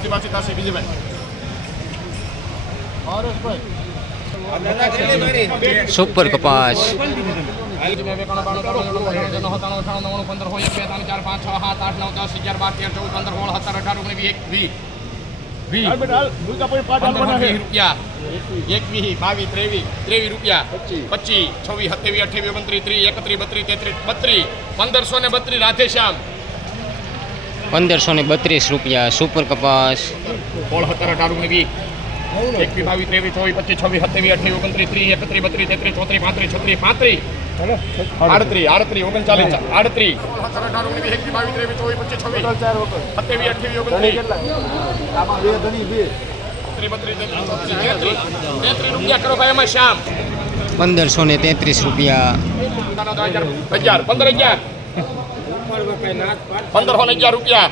પાછી પાછી થશે બીજી ભાઈ સુપર કપાસ પંદર હોય એક બે ત્રણ ચાર પાંચ છ સાત આઠ નવ દસ અગિયાર બાર તેર ચૌદ પંદર સોળ સત્તર અઢાર ઓગણીસ વીસ વીસ વીસ પંદર વીસ રૂપિયા એકવીસ બાવીસ ત્રેવીસ ત્રેવીસ રૂપિયા પચીસ છવ્વીસ સત્યાવીસ અઠ્યાવીસ ઓગણત્રીસ ત્રીસ એકત્રીસ બત્રીસ તેત્રીસ બત્રીસ પંદરસો ને બત્રીસ રાધેશ્યામ પંદરસો ને બત્રીસ રૂપિયા સુપર કપાસ સોળ સત્તર અઢાર ઓગણીસ વીસ એકવીસ બાવીસ ત્રેવીસ ચોવીસ પચીસ છવ્વીસ સત્યાવીસ અઠ્યાવીસ ઓગણત્રીસ ત્રીસ એકત્રીસ બત્રીસ તેત્રીસ ચોત્રીસ પાંત્રીસ છત્રીસ પાંત્રીસ આડત્રીસ આડત્રીસ ઓગણચાલીસ આડત્રીસ સત્તર અઢાર ઓગણીસ વીસ એકવીસ બાવીસ ત્રેવીસ ચોવીસ પચીસ છવ્વીસ સત્યાવીસ અઠ્યાવીસ ઓગણત્રીસ ત્રીસ બત્રીસ તેત્રીસ ચોત્રીસ તેત્રીસ તેત્રીસ રૂપિયા કરો ભાઈ એમાં શ્યામ પંદરસો ને તેત્રીસ રૂપિયા હજાર પંદર હજાર પંદરસો ને અગિયાર રૂપિયા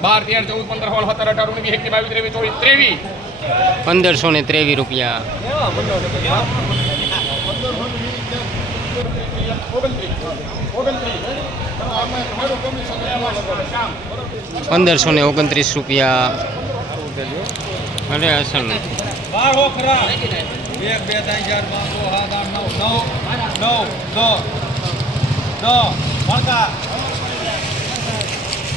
બાર તેર ચૌદ પંદર સોળ સત્તર અઢાર ઓગણીસ વીસ એકવીસ બાવીસ ત્રેવીસ ચોવીસ ત્રેવીસ પંદરસો ને ત્રેવીસ રૂપિયા પંદરસો ને ઓગણત્રીસ રૂપિયા અરે અસલ નથી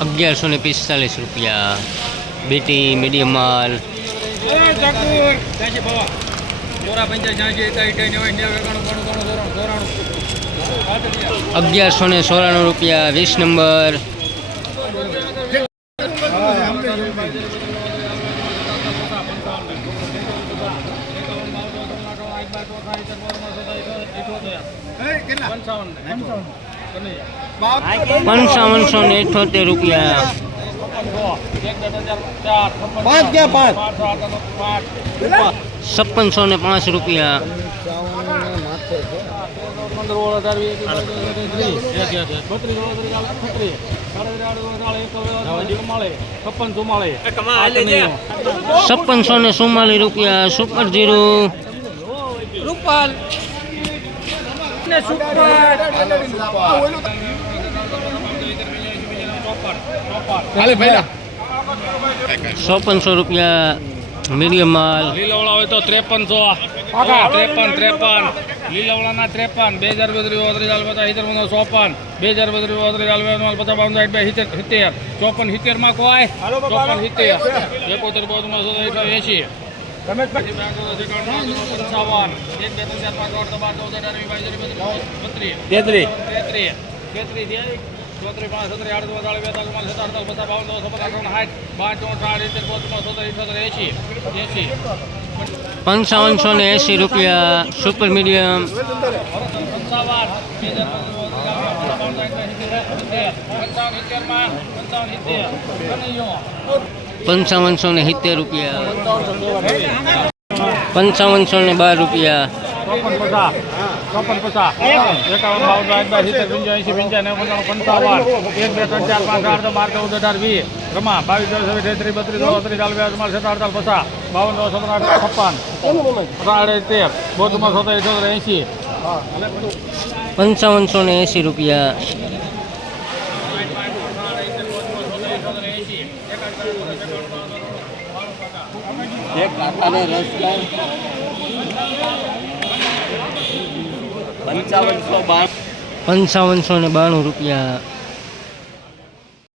અગિયારસો ને પિસ્તાલીસ રૂપિયા બીટી મીડિયમ માલ ત્યાંસી બાવા ચોરા પંચાયત અગિયારસો ને સોળાણું રૂપિયા વીસ નંબર પંચાવનસો ને અઠોતેર રૂપિયા પાંચ ક્યાં પાંચ છપ્પનસો ને પાંચ રૂપિયા પંદર ઓળ અઢાર બત્રીસ છત્રીસ. છપ્પનસો ને ચુમ્માલીસ રૂપિયા સુપર જીરો. રૂપાલ. ને સુપર. ચોપનસો રૂપિયા મીડિયમ માલ. લીલાવડા હોય તો ત્રેપનસો. ત્રેપન ત્રેપન. લીલવળાના ત્રેપન બે હજાર બત્રીસ ઓત્રીસ અલબત્તા સિત્તેર પંદર ચોપન. બે હજાર બત્રીસ ઓત્રીસ અલબત્તા પચાસ બાવન સાઠ બે સિત્તેર સિત્તેર. ચોપન સિત્તેરમાં કોઈ? ચોપન સિત્તેર. એકોતેર બોતેર એકસો એંશી. તેત્રીસ. તેત્રીસ. ચોત્રીસ પાંચ સત્તર આઠસો ચાલીસ બેતાલીસ પાંચ સત્તર પચાસ બાવન સત્તર સાઠ પાંચ ચોત્રણ ઇઠોતેર એંશી. એંશી. પંચાવનસો ને એંસી રૂપિયા સુપર મીડિયમ. પંચાવનસો ને સિત્તેર રૂપિયા. પંચાવનસો ને બાર રૂપિયા. ચોપન પચાસ ચોપન પચાસ. એકાવન બાવન બાવન બાર સિત્તેર પંચ્યાસી પંચાવન પંચાવન પંચાવન. એક બે ત્રણ ચાર પાંચ આઠ બાર ચૌદ અઢાર વીસ. રમા બાવીસ દસ તેત્રીસ બત્રીસ ચોત્રીસ ચાલ બે પચાસ. બાવન દસ સત્તર આઠ છપ્પન. સાડે તેર. બોતમાં સત્તર ઇઠોતેર એંસી પંચાવનસો ને એંસી રૂપિયા. પંચાવનસો ને બાણું રૂપિયા.